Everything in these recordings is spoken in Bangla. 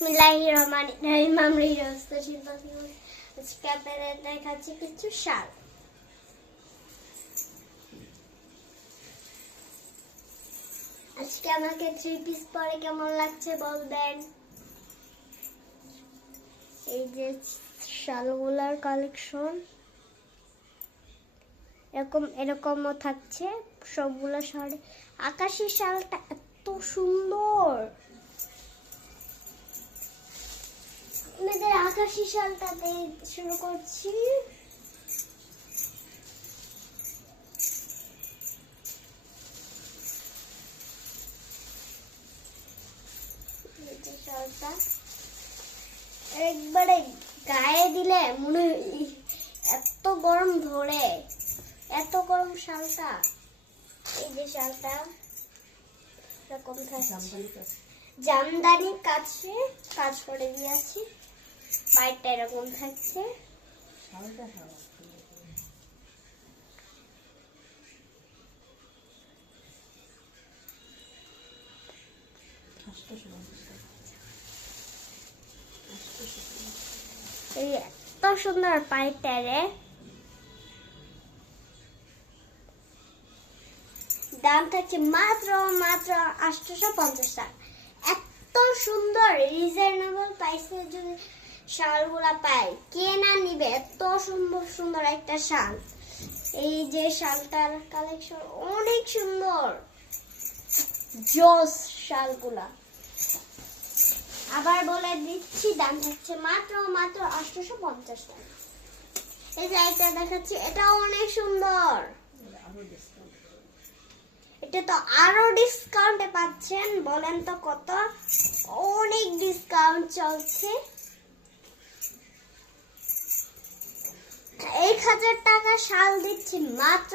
বিসমিল্লাহিররহমানিররহিম। আমরা আজকে আপনাদের দেখাচ্ছি কিছু শাল। আজকে আমাকে 3 পিস পরে কেমন লাগছে বলবেন। এই যে শালগুলার কালেকশন এরকমও থাকছে সবগুলো শাড়ি। আকাশি শালটা এত সুন্দর, আপনাদের আকাশি শালটা দিয়ে শুরু করছি। শালটা একবারে গায়ে দিলে মনে এত গরম ধরে, এত গরম শালটা। এই যে শালটা এরকম জামদানি কাছে কাজ করে দিয়েছি, বাইরটা এরকম থাকছে। এই এত সুন্দর পাইটারে দাম থাকছে মাত্র 850 টাকা। এত সুন্দর রিজনেবল প্রাইসে যদি শালগুলা পাই, কে না নিবে এত সুন্দর সুন্দর একটা শাল। এই যে শালটার কালেকশন অনেক সুন্দর, জোস শালগুলা। আবার বলে দিচ্ছি দাম থাকছে মাত্র 850 টাকা। এই যে এটা দেখাচ্ছি, এটাও অনেক সুন্দর। এটা তো আরো ডিসকাউন্টে পাচ্ছেন, বলেন তো কত? অনেক ডিসকাউন্ট চলছে। 1000 টাকা শাল দিচ্ছি মাত্র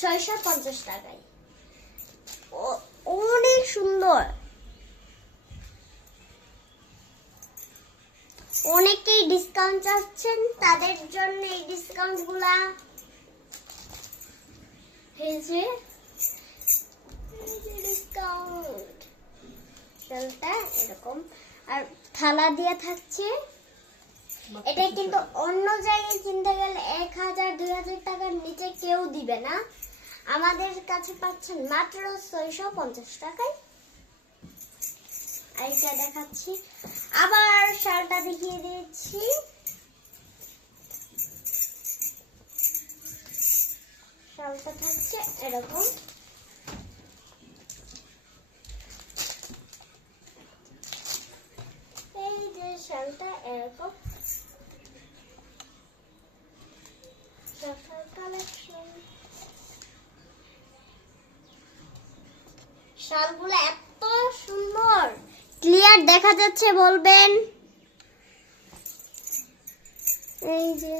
650 টাকায়। অনেক সুন্দর। অনেকেই ডিসকাউন্ট চাচ্ছেন, তাদের জন্য এই ডিসকাউন্ট গুলা হয়েছে। ডিসকাউন্ট শালটা এরকম আর থালা দিয়ে থাকছে। এটা কিন্তু অন্য জায়গায় কিনতে গেলে 1000-2000 টাকার নিচে কেউ দিবে না, আমাদের কাছে পাচ্ছেন মাত্র 650 টাকায়। এইটা দেখাচ্ছি, আবার শালটা দেখিয়ে দিচ্ছি। শালটা থাকছে এরকম, এই যে শালটা এরকম কালেকশন। শালগুলো এত সুন্দর, ক্লিয়ার দেখা যাচ্ছে বলবেন। এই যে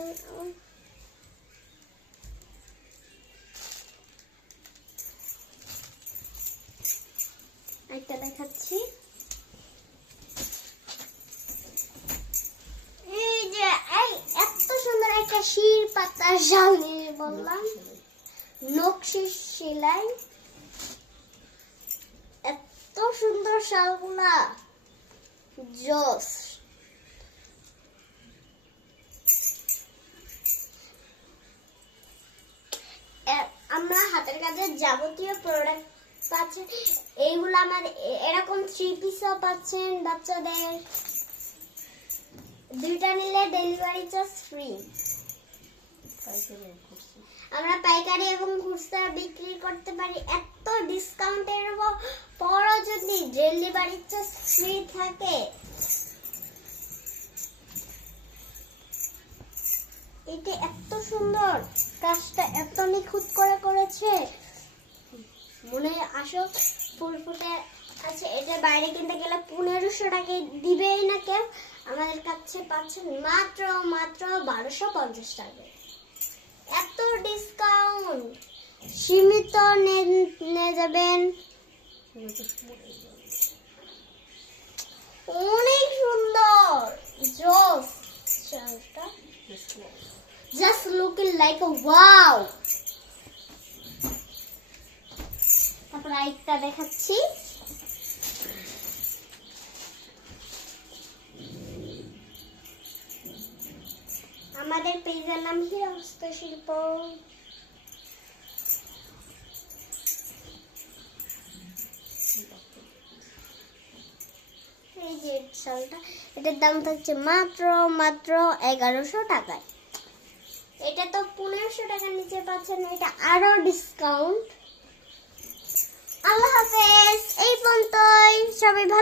একটা দেখাচ্ছি, এই যে এত সুন্দর একটা শির পাতা শাল নিয়ে বললাম, নকশি সেলাই। এত সুন্দর শালগুলা জোস। আমরা হাতের কাজের যাবতীয় প্রোডাক্ট পাচ্ছেন। এইগুলো আমাদের এরকম 3 পিসও পাচ্ছেন বাচ্চাদের। 2টা নিলে ডেলিভারি চার্জ ফ্রি। আমরা পাইকারি এবং খুচরা বিক্রি করতে পারি। এত ডিসকাউন্টের পরও যদি ডেলিভারি চার্জ ফ্রি থাকে, এটা এত সুন্দর, কাজটা এত নিখুঁত করে করেছে, মনে আসো ফুলফুটে আছে। এটা বাইরে কিনতে গেলে 1500 টাকা দিবেই না কেউ, আমাদের কাছে পাচ্ছেন মাত্র 1250 টাকা। এত ডিসকাউন্ট, সীমিত নিয়ে যাবেন। অনেক সুন্দর জোস শালটা, just looking like a wow. তারপর আরেকটা দেখাচ্ছি, পেজের নাম হীরা হস্তশিল্প। এই যে শালটা, এটার দাম থাকছে মাত্র 1100 টাকায়। এটা তো 1500 টাকার নিচে পাচ্ছেন, এটা আরো ডিসকাউন্ট। আল্লাহ হাফেজ, এই পর্যন্তই, সবাই ভালো।